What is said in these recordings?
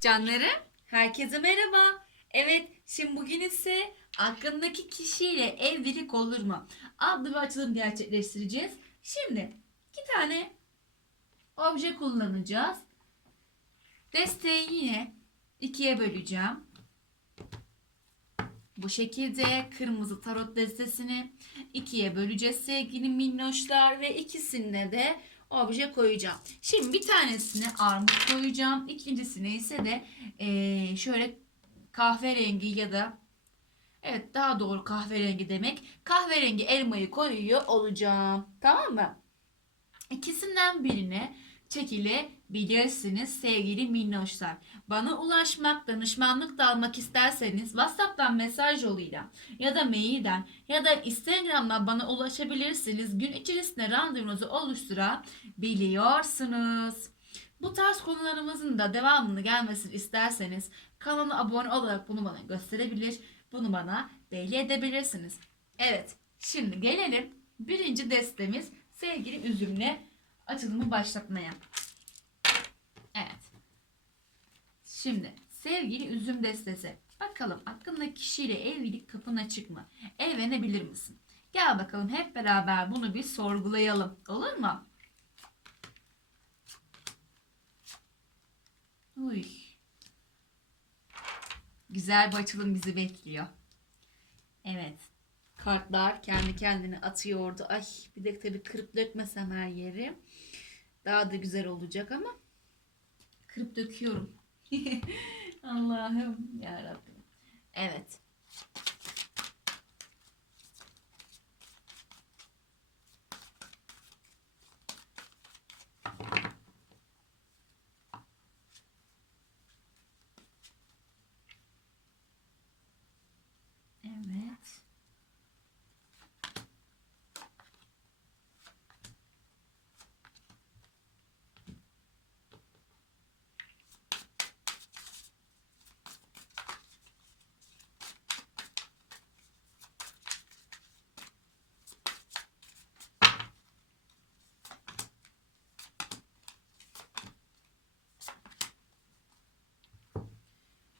Canlarım, herkese merhaba. Evet, şimdi bugün ise aklındaki kişiyle evlilik olur mu? adlı bir açılım gerçekleştireceğiz. Şimdi iki tane obje kullanacağız. Desteği yine ikiye böleceğim. Bu şekilde kırmızı tarot destesini ikiye böleceğiz sevgili minnoşlar ve ikisine de obje koyacağım. Şimdi bir tanesine armut koyacağım. İkincisine ise de eee, şöyle kahverengi ya da evet daha doğru kahverengi demek. Kahverengi elmayı koyuyor olacağım. Tamam mı? İkisinden birine çekilebilirsiniz sevgili minnoşlar. Bana ulaşmak, danışmanlık da almak isterseniz WhatsApp'tan mesaj yoluyla ya da mailden ya da Instagram'dan bana ulaşabilirsiniz. Gün içerisinde randevunuzu oluşturabiliyorsunuz. Bu tarz konularımızın da devamını gelmesini isterseniz kanala abone olarak bunu bana gösterebilir. Bunu bana belli edebilirsiniz. Evet, şimdi gelelim birinci destemiz sevgili üzümle açılımı başlatmaya. Evet. Şimdi sevgili üzüm destesi. Bakalım aklındaki kişiyle evlilik kapın açık mı? Evlenebilir misin? Gel bakalım hep beraber bunu bir sorgulayalım. Olur mu? Uy. Güzel bir açılım bizi bekliyor. Evet. Kartlar kendi kendine atıyordu. Ay bir de tabii kırıp dökmesem her yeri. Daha da güzel olacak ama kırıp döküyorum. Allah'ım ya Rabbim. Evet.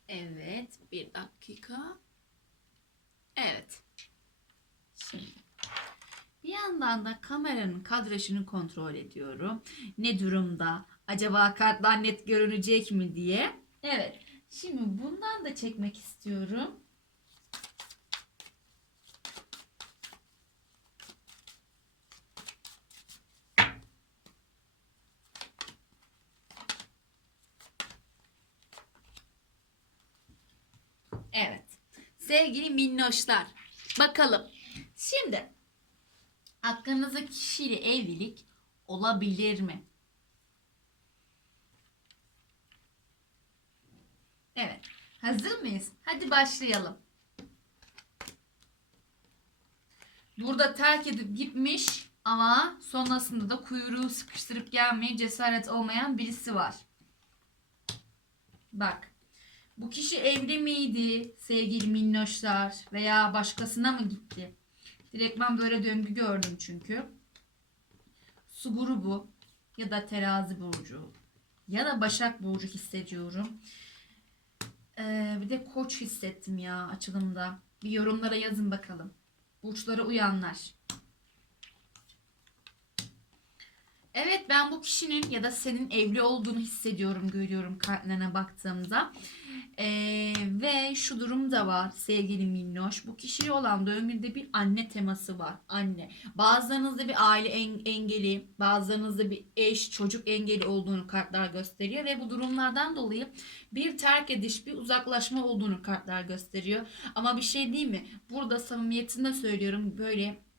Evet, bir dakika. Evet. Şimdi bir yandan da kameranın kadrajını kontrol ediyorum. Ne durumda? Acaba kartlar net görünecek mi diye. Evet. Şimdi bundan da çekmek istiyorum. Evet. Sevgili minnoşlar. Bakalım. Şimdi aklınızda kişiyle evlilik olabilir mi? Evet. Hazır mıyız? Hadi başlayalım. Burada terk edip gitmiş ama sonrasında da kuyruğu sıkıştırıp gelmeye cesaret olmayan birisi var. Bak. Bu kişi evli miydi sevgili minnoşlar veya başkasına mı gitti? Direktman böyle döngü gördüm çünkü. Su grubu ya da terazi burcu ya da başak burcu hissediyorum. Ee, bir de koç hissettim ya açılımda. Bir yorumlara yazın bakalım. Burçlara uyanlar. Evet ben bu kişinin ya da senin evli olduğunu hissediyorum, görüyorum kartlarına baktığımda. Ee, ve şu durum da var sevgili Minnoş. Bu kişiyle olan döngüde bir anne teması var. Anne. Bazılarınızda bir aile en- engeli, bazılarınızda bir eş, çocuk engeli olduğunu kartlar gösteriyor. Ve bu durumlardan dolayı bir terk ediş, bir uzaklaşma olduğunu kartlar gösteriyor. Ama bir şey değil mi? Burada samimiyetinde söylüyorum böyle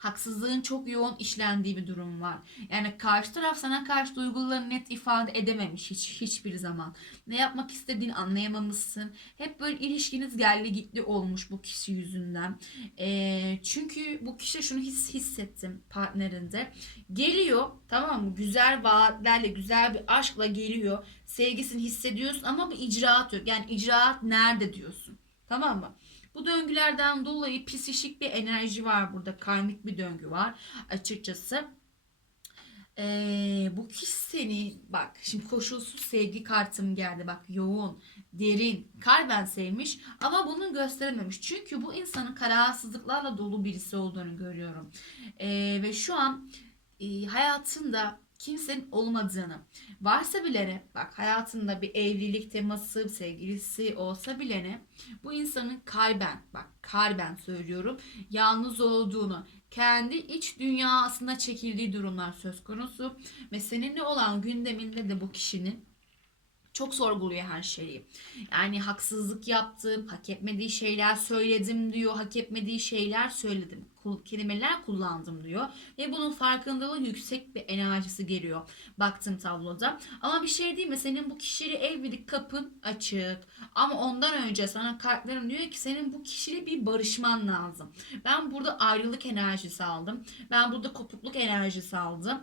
haksızlığın çok yoğun işlendiği bir durum var. Yani karşı taraf sana karşı duygularını net ifade edememiş hiç hiçbir zaman. Ne yapmak istediğini anlayamamışsın. Hep böyle ilişkiniz geldi gitti olmuş bu kişi yüzünden. Ee, çünkü bu kişi şunu his, hissettim partnerinde. Geliyor tamam mı? Güzel vaatlerle, güzel bir aşkla geliyor. Sevgisini hissediyorsun ama bir icraat yok. Yani icraat nerede diyorsun. Tamam mı? Bu döngülerden dolayı psişik bir enerji var burada. Karmik bir döngü var açıkçası. Ee, bu kişi seni bak şimdi koşulsuz sevgi kartım geldi bak yoğun derin kalben sevmiş ama bunu gösterememiş çünkü bu insanın kararsızlıklarla dolu birisi olduğunu görüyorum Ee, ve şu an e, hayatında kimsenin olmadığını. Varsa bilene bak hayatında bir evlilik teması sevgilisi olsa bilene bu insanın kalben bak kalben söylüyorum yalnız olduğunu kendi iç dünyasına çekildiği durumlar söz konusu ve seninle olan gündeminde de bu kişinin çok sorguluyor her şeyi. Yani haksızlık yaptım, hak etmediği şeyler söyledim diyor, hak etmediği şeyler söyledim, kelimeler kullandım diyor. Ve bunun farkındalığı yüksek bir enerjisi geliyor baktığım tabloda. Ama bir şey değil mi? Senin bu kişiyle evlilik kapın açık. Ama ondan önce sana kartlarım diyor ki senin bu kişiyle bir barışman lazım. Ben burada ayrılık enerjisi aldım. Ben burada kopukluk enerjisi aldım.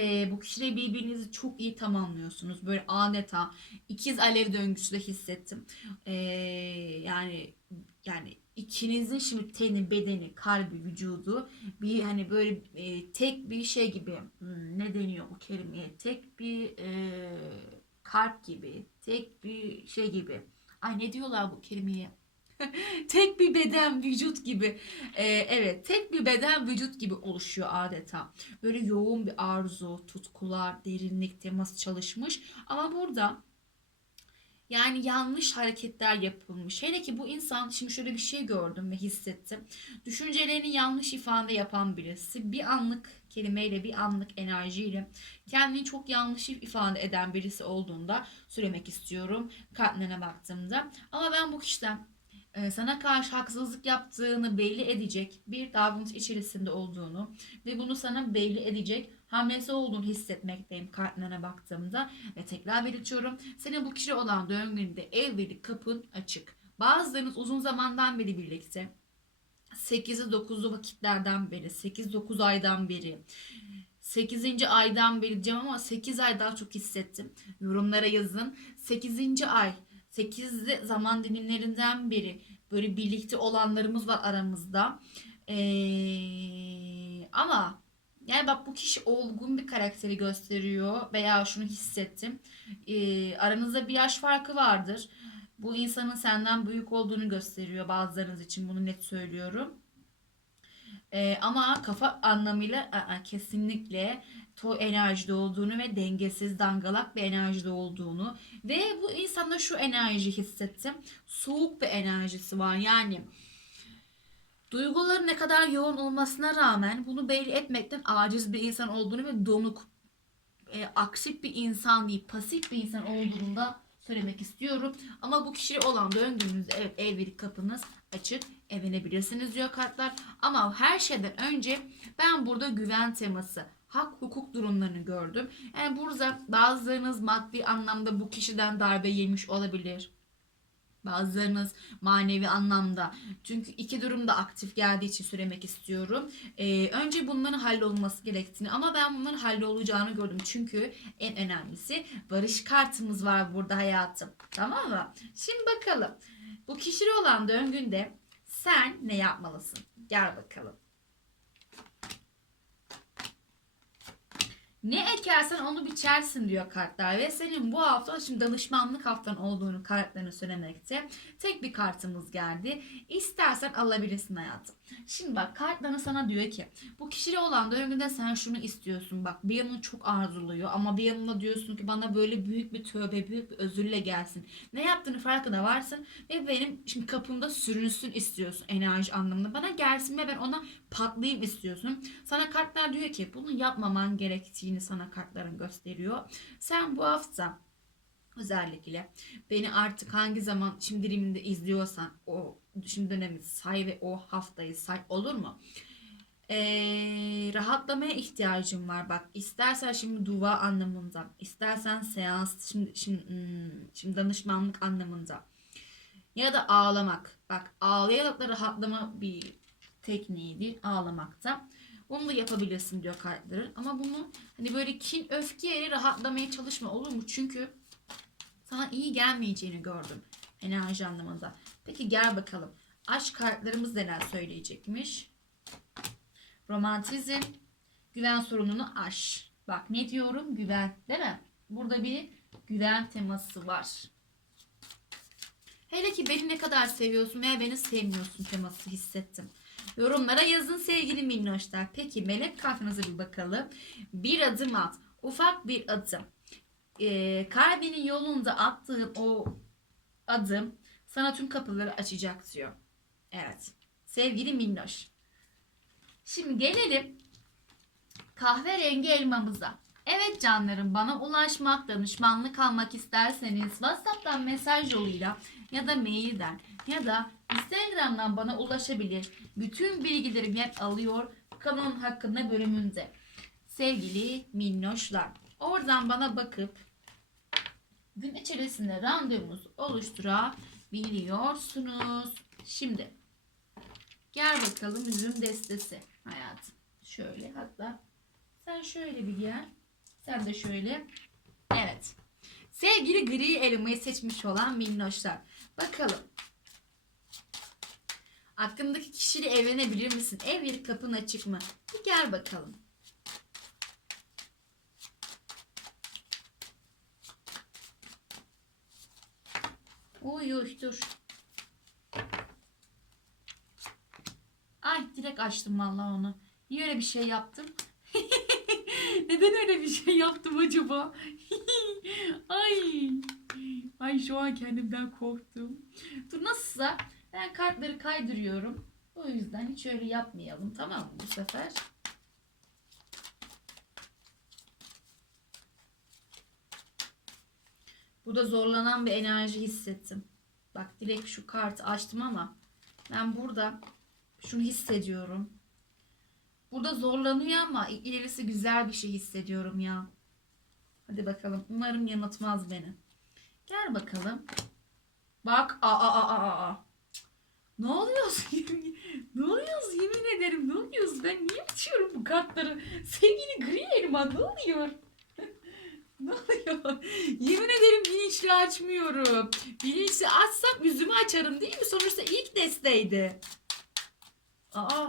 Ee, bu kişiyle birbirinizi çok iyi tamamlıyorsunuz. Böyle adeta ikiz alev döngüsü de hissettim. Ee, yani yani ikinizin şimdi teni, bedeni, kalbi, vücudu bir hani böyle e, tek bir şey gibi hmm, ne deniyor bu kelimeye? Tek bir e, kalp gibi, tek bir şey gibi. Ay ne diyorlar bu kelimeye? tek bir beden vücut gibi Ee, evet tek bir beden vücut gibi oluşuyor adeta böyle yoğun bir arzu tutkular derinlik teması çalışmış ama burada yani yanlış hareketler yapılmış. Hele ki bu insan şimdi şöyle bir şey gördüm ve hissettim. Düşüncelerini yanlış ifade yapan birisi. Bir anlık kelimeyle, bir anlık enerjiyle kendini çok yanlış ifade eden birisi olduğunda söylemek istiyorum. Kartlarına baktığımda. Ama ben bu kişiden e, sana karşı haksızlık yaptığını belli edecek bir davranış içerisinde olduğunu ve bunu sana belli edecek hamlesi olduğunu hissetmekteyim kartlarına baktığımda ve tekrar belirtiyorum. Senin bu kişi olan döngünde evlilik kapın açık. Bazılarınız uzun zamandan beri birlikte 8'i 9'lu vakitlerden beri 8-9 aydan beri 8. aydan beri diyeceğim ama 8 ay daha çok hissettim. Yorumlara yazın. 8. ay 8 zaman dilimlerinden beri böyle birlikte olanlarımız var aramızda. Ee, ama yani bak bu kişi olgun bir karakteri gösteriyor veya şunu hissettim. Ee, aranızda bir yaş farkı vardır. Bu insanın senden büyük olduğunu gösteriyor bazılarınız için bunu net söylüyorum. Ee, ama kafa anlamıyla aa, kesinlikle to enerjide olduğunu ve dengesiz dangalak bir enerjide olduğunu ve bu insanda şu enerji hissettim. Soğuk bir enerjisi var. Yani duyguları ne kadar yoğun olmasına rağmen bunu belli etmekten aciz bir insan olduğunu ve donuk e, aktif bir insan değil pasif bir insan olduğunu da söylemek istiyorum. Ama bu kişiyle olan döngünüzde evet evlilik kapınız açık evlenebilirsiniz diyor kartlar. Ama her şeyden önce ben burada güven teması hak hukuk durumlarını gördüm. Yani burada bazılarınız maddi anlamda bu kişiden darbe yemiş olabilir. Bazılarınız manevi anlamda. Çünkü iki durum da aktif geldiği için söylemek istiyorum. Ee, önce bunların hallolması gerektiğini ama ben bunların hallolacağını gördüm. Çünkü en önemlisi barış kartımız var burada hayatım. Tamam mı? Şimdi bakalım. Bu kişili olan döngünde sen ne yapmalısın? Gel bakalım. Ne ekersen onu biçersin diyor kartlar ve senin bu hafta şimdi danışmanlık haftan olduğunu kartlarını söylemekte. Tek bir kartımız geldi. İstersen alabilirsin hayatım. Şimdi bak kartların sana diyor ki bu kişiyle olan döngüde sen şunu istiyorsun. Bak bir yanın çok arzuluyor ama bir yanında diyorsun ki bana böyle büyük bir tövbe büyük bir özürle gelsin. Ne yaptığını farkında varsın ve benim şimdi kapımda sürünsün istiyorsun enerji anlamında. Bana gelsin ve ben ona patlayayım istiyorsun. Sana kartlar diyor ki bunu yapmaman gerektiğini sana kartların gösteriyor. Sen bu hafta özellikle beni artık hangi zaman şimdi diliminde izliyorsan o şimdi dönemi say ve o haftayı say olur mu? Ee, rahatlamaya ihtiyacım var. Bak istersen şimdi dua anlamında istersen seans şimdi şimdi, hmm, şimdi danışmanlık anlamında. Ya da ağlamak. Bak ağlayarak da rahatlama bir tekniğidir ağlamakta. Onu da yapabilirsin diyor kartların. Ama bunu hani böyle kin öfkeyle rahatlamaya çalışma olur mu? Çünkü sana iyi gelmeyeceğini gördüm enerji anlamında. Peki gel bakalım. Aşk kartlarımız neler söyleyecekmiş? Romantizm, Güven sorununu aş. Bak ne diyorum? Güven. Değil mi? Burada bir güven teması var. Hele ki beni ne kadar seviyorsun veya beni sevmiyorsun teması hissettim. Yorumlara yazın sevgili minnoşlar. Peki melek kartınıza bir bakalım. Bir adım at. Ufak bir adım. Ee, kalbinin yolunda attığın o adım sana tüm kapıları açacak diyor. Evet. Sevgili minnoş. Şimdi gelelim kahverengi elmamıza. Evet canlarım bana ulaşmak, danışmanlık almak isterseniz WhatsApp'tan mesaj yoluyla ya da mailden ya da Instagram'dan bana ulaşabilir. Bütün bilgilerim yer alıyor kanun hakkında bölümünde. Sevgili minnoşlar. Oradan bana bakıp gün içerisinde randevunuzu oluşturabiliyorsunuz. Şimdi gel bakalım üzüm destesi hayatım. Şöyle hatta sen şöyle bir gel. Sen de şöyle. Evet. Sevgili gri elmayı seçmiş olan minnoşlar. Bakalım. Aklındaki kişiyle evlenebilir misin? Evlilik kapın açık mı? Bir gel bakalım. Uy uy dur. Ay direkt açtım vallahi onu. Niye öyle bir şey yaptım? Neden öyle bir şey yaptım acaba? Ay. Ay şu an kendimden korktum. Dur nasılsa ben kartları kaydırıyorum. O yüzden hiç öyle yapmayalım tamam mı bu sefer? Burada zorlanan bir enerji hissettim. Bak direkt şu kartı açtım ama ben burada şunu hissediyorum. Burada zorlanıyor ama ilerisi güzel bir şey hissediyorum ya. Hadi bakalım. Umarım yanıltmaz beni. Gel bakalım. Bak. Aa aa aa aa. Ne oluyoruz? ne oluyoruz? Yemin ederim ne oluyoruz? Ben niye açıyorum bu kartları? Sevgili gri elma ne oluyor? Yemin ederim bilinçli açmıyorum. Bilinçli açsam yüzümü açarım değil mi? Sonuçta ilk desteydi. Aa.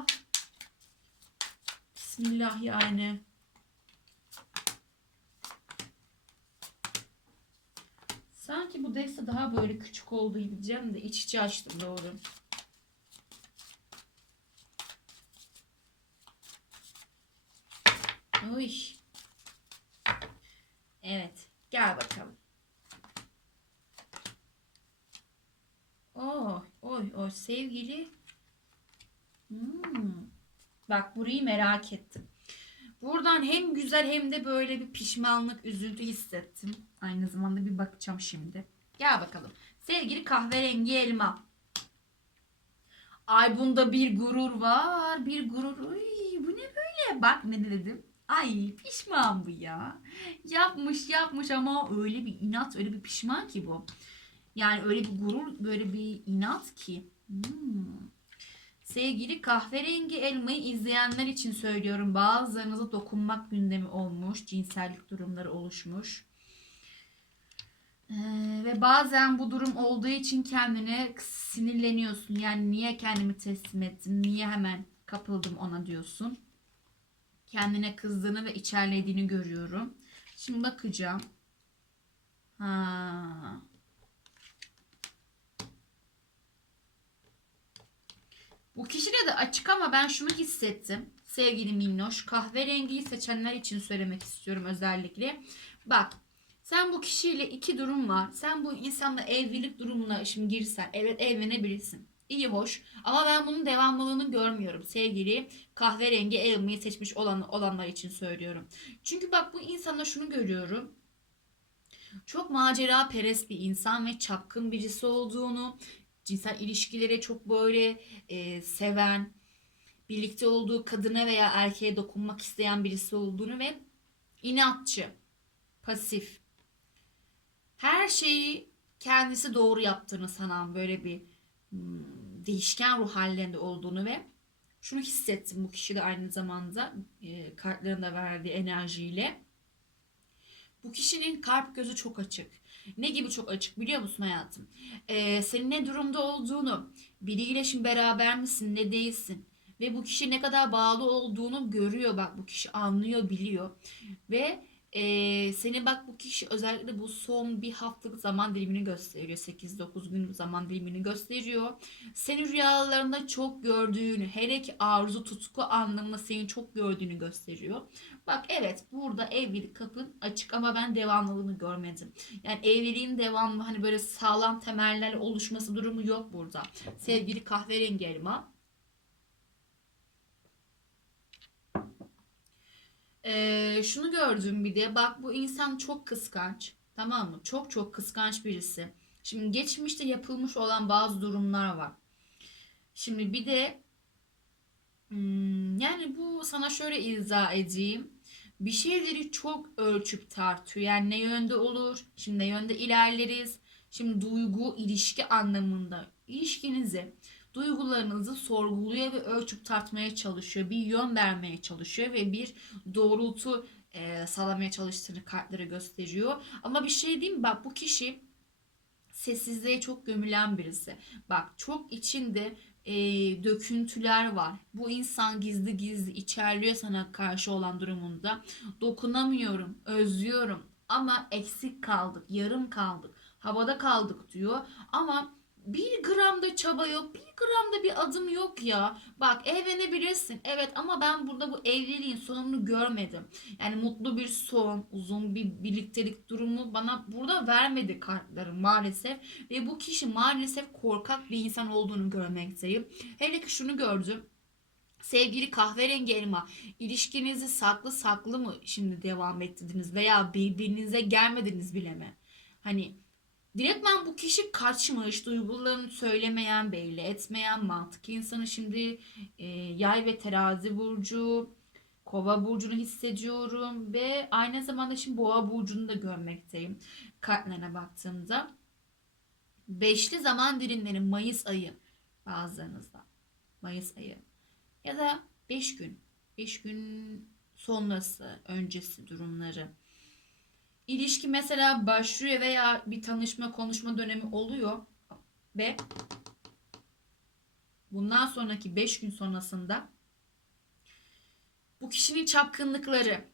Bismillah yani. Sanki bu deste daha böyle küçük olduğu gibi diyeceğim de iç içe açtım doğru. Uy. Evet. Gel bakalım. Oh, oy, oy sevgili. Hmm. Bak burayı merak ettim. Buradan hem güzel hem de böyle bir pişmanlık, üzüntü hissettim. Aynı zamanda bir bakacağım şimdi. Gel bakalım. Sevgili kahverengi elma. Ay bunda bir gurur var. Bir gurur. Uy, bu ne böyle? Bak ne dedim. Ay pişman bu ya. Yapmış yapmış ama öyle bir inat, öyle bir pişman ki bu. Yani öyle bir gurur, böyle bir inat ki. Hmm. Sevgili kahverengi elmayı izleyenler için söylüyorum. Bazılarınıza dokunmak gündemi olmuş. Cinsellik durumları oluşmuş. Ee, ve bazen bu durum olduğu için kendine sinirleniyorsun. Yani niye kendimi teslim ettim? Niye hemen kapıldım ona diyorsun. Kendine kızdığını ve içerlediğini görüyorum. Şimdi bakacağım. Ha. Bu kişide de açık ama ben şunu hissettim. Sevgili Minnoş, kahverengiyi seçenler için söylemek istiyorum özellikle. Bak, sen bu kişiyle iki durum var. Sen bu insanla evlilik durumuna şimdi girsen, evet evlenebilirsin. İyi hoş ama ben bunun devamlılığını görmüyorum sevgili kahverengi elmayı seçmiş olan olanlar için söylüyorum. Çünkü bak bu insanda şunu görüyorum. Çok macera perest bir insan ve çapkın birisi olduğunu, cinsel ilişkilere çok böyle e, seven, birlikte olduğu kadına veya erkeğe dokunmak isteyen birisi olduğunu ve inatçı, pasif. Her şeyi kendisi doğru yaptığını sanan böyle bir değişken ruh hallerinde olduğunu ve şunu hissettim bu kişi de aynı zamanda e, kartların da verdiği enerjiyle. Bu kişinin kalp gözü çok açık. Ne gibi çok açık biliyor musun hayatım? Ee, senin ne durumda olduğunu, biriyle şimdi beraber misin, ne değilsin ve bu kişi ne kadar bağlı olduğunu görüyor bak bu kişi anlıyor biliyor ve ee, seni bak bu kişi özellikle bu son bir haftalık zaman dilimini gösteriyor. 8-9 gün zaman dilimini gösteriyor. Seni rüyalarında çok gördüğünü hele ki arzu tutku anlamında seni çok gördüğünü gösteriyor. Bak evet burada evlilik kapın açık ama ben devamlılığını görmedim. Yani evliliğin devamlı hani böyle sağlam temellerle oluşması durumu yok burada. Sevgili kahverengi elma Ee, şunu gördüm bir de bak bu insan çok kıskanç tamam mı? Çok çok kıskanç birisi. Şimdi geçmişte yapılmış olan bazı durumlar var. Şimdi bir de hmm, yani bu sana şöyle izah edeyim. Bir şeyleri çok ölçüp tartıyor. Yani ne yönde olur? Şimdi ne yönde ilerleriz? Şimdi duygu, ilişki anlamında ilişkinizi duygularınızı sorguluyor ve ölçüp tartmaya çalışıyor. Bir yön vermeye çalışıyor ve bir doğrultu e, sağlamaya çalıştığını kartlara gösteriyor. Ama bir şey diyeyim bak bu kişi sessizliğe çok gömülen birisi. Bak çok içinde e, döküntüler var. Bu insan gizli gizli içerliyor sana karşı olan durumunda. Dokunamıyorum, özlüyorum ama eksik kaldık, yarım kaldık, havada kaldık diyor. Ama bir gram da çaba yok, bir gram da bir adım yok ya. Bak evlenebilirsin, evet ama ben burada bu evliliğin sonunu görmedim. Yani mutlu bir son, uzun bir birliktelik durumu bana burada vermedi kartlarım maalesef. Ve bu kişi maalesef korkak bir insan olduğunu görmekteyim. Hele ki şunu gördüm. Sevgili kahverengi elma, ilişkinizi saklı saklı mı şimdi devam ettirdiniz veya birbirinize gelmediniz bile mi? Hani Direktmen bu kişi kaçmış, duygularını söylemeyen, belli etmeyen mantık insanı şimdi e, yay ve terazi burcu, kova burcunu hissediyorum ve aynı zamanda şimdi boğa burcunu da görmekteyim kartlarına baktığımda. Beşli zaman dilimleri Mayıs ayı bazılarınızda. Mayıs ayı ya da 5 gün. 5 gün sonrası, öncesi durumları ilişki mesela başlıyor veya bir tanışma konuşma dönemi oluyor ve bundan sonraki 5 gün sonrasında bu kişinin çapkınlıkları,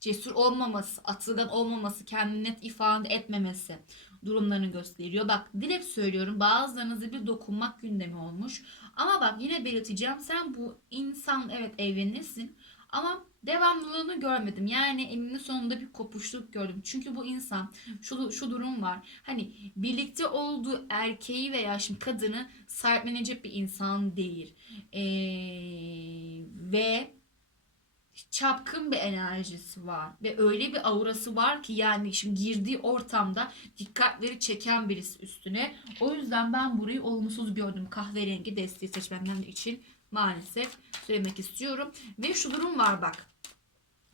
cesur olmaması, atılgan olmaması, kendini net ifade etmemesi durumlarını gösteriyor. Bak direkt söylüyorum bazılarınızda bir dokunmak gündemi olmuş. Ama bak yine belirteceğim sen bu insan evet evlenirsin ama devamlılığını görmedim. Yani eninin sonunda bir kopuşluk gördüm. Çünkü bu insan şu, şu durum var. Hani birlikte olduğu erkeği veya şimdi kadını sahiplenecek bir insan değil. Ee, ve çapkın bir enerjisi var ve öyle bir aurası var ki yani şimdi girdiği ortamda dikkatleri çeken birisi üstüne. O yüzden ben burayı olumsuz gördüm. Kahverengi desteği seçmemden için maalesef söylemek istiyorum. Ve şu durum var bak.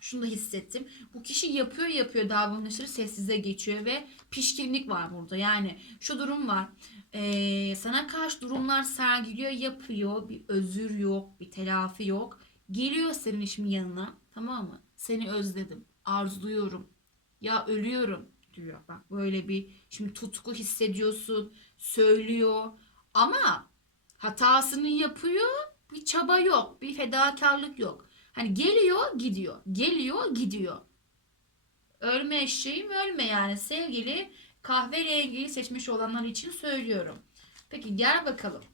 Şunu da hissettim. Bu kişi yapıyor yapıyor davranışları sessize geçiyor ve pişkinlik var burada. Yani şu durum var. Ee, sana karşı durumlar sergiliyor yapıyor. Bir özür yok, bir telafi yok. Geliyor senin şimdi yanına tamam mı? Seni özledim, arzuluyorum. Ya ölüyorum diyor. Bak böyle bir şimdi tutku hissediyorsun, söylüyor. Ama hatasını yapıyor bir çaba yok, bir fedakarlık yok. Hani geliyor, gidiyor. Geliyor, gidiyor. Ölme eşeğim ölme yani sevgili kahverengiyi seçmiş olanlar için söylüyorum. Peki gel bakalım.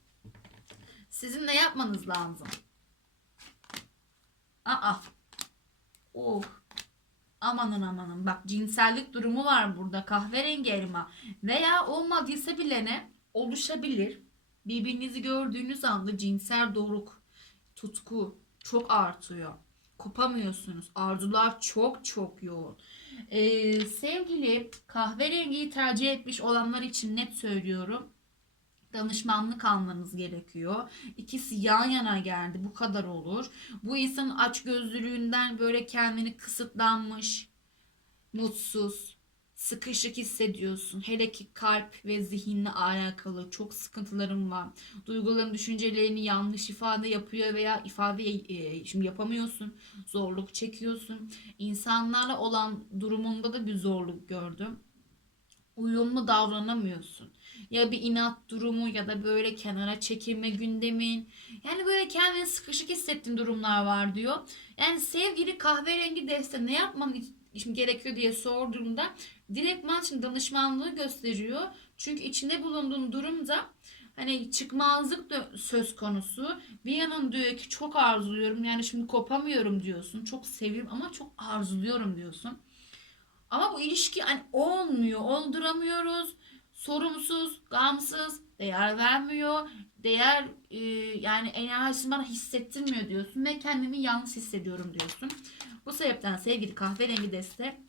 Sizin ne yapmanız lazım? Aa. Oh. Amanın amanın. Bak cinsellik durumu var burada. Kahverengi elma. Veya olmadıysa bile ne? Oluşabilir birbirinizi gördüğünüz anda cinsel doruk, tutku çok artıyor. Kopamıyorsunuz. Arzular çok çok yoğun. Ee, sevgili kahverengiyi tercih etmiş olanlar için net söylüyorum. Danışmanlık almanız gerekiyor. İkisi yan yana geldi. Bu kadar olur. Bu insanın açgözlülüğünden böyle kendini kısıtlanmış, mutsuz, sıkışık hissediyorsun. Hele ki kalp ve zihinle alakalı çok sıkıntılarım var. Duyguların, düşüncelerini yanlış ifade yapıyor veya ifade e, şimdi yapamıyorsun. Zorluk çekiyorsun. İnsanlarla olan durumunda da bir zorluk gördüm. uyumlu davranamıyorsun. Ya bir inat durumu ya da böyle kenara çekilme gündemin. Yani böyle kendini sıkışık hissettiğin durumlar var diyor. Yani sevgili kahverengi deste ne yapman için gerekiyor diye sorduğumda direktman için danışmanlığı gösteriyor. Çünkü içinde bulunduğun durumda hani çıkmazlık da söz konusu. Bir yanın diyor ki çok arzuluyorum yani şimdi kopamıyorum diyorsun. Çok seviyorum ama çok arzuluyorum diyorsun. Ama bu ilişki hani olmuyor, olduramıyoruz. Sorumsuz, gamsız, değer vermiyor. Değer e, yani enerjisini bana hissettirmiyor diyorsun ve kendimi yalnız hissediyorum diyorsun. Bu sebepten sevgili kahverengi deste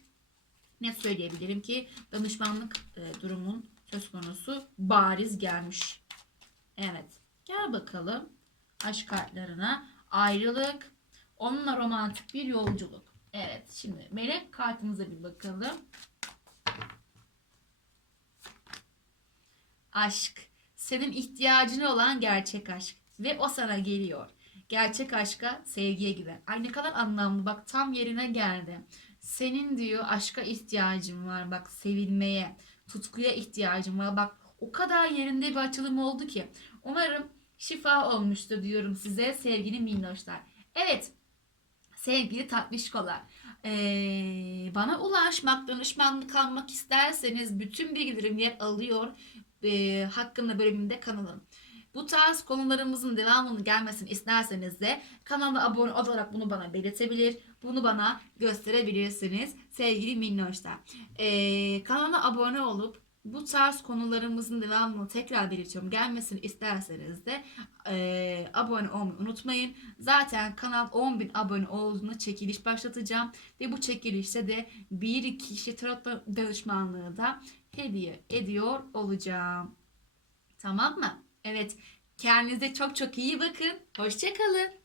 net söyleyebilirim ki danışmanlık e, durumun söz konusu bariz gelmiş. Evet. Gel bakalım aşk kartlarına. Ayrılık. Onunla romantik bir yolculuk. Evet. Şimdi melek kartımıza bir bakalım. Aşk. Senin ihtiyacın olan gerçek aşk. Ve o sana geliyor. Gerçek aşka sevgiye gider. Ay ne kadar anlamlı. Bak tam yerine geldi. Senin diyor aşka ihtiyacın var. Bak sevilmeye, tutkuya ihtiyacın var. Bak o kadar yerinde bir açılım oldu ki. Umarım şifa olmuştur diyorum size sevgili minnoşlar. Evet sevgili tatlışkolar. Ee, bana ulaşmak, danışmanlık almak isterseniz bütün bilgilerim yer alıyor. Ee, hakkında bölümünde kanalım. Bu tarz konularımızın devamının gelmesini isterseniz de kanala abone olarak bunu bana belirtebilir. Bunu bana gösterebilirsiniz sevgili minnoşlar. Ee, kanala abone olup bu tarz konularımızın devamını tekrar belirtiyorum. Gelmesini isterseniz de e, abone olmayı unutmayın. Zaten kanal 10.000 abone olduğunda çekiliş başlatacağım. Ve bu çekilişte de bir kişi tarot danışmanlığı da hediye ediyor olacağım. Tamam mı? Evet. Kendinize çok çok iyi bakın. Hoşçakalın.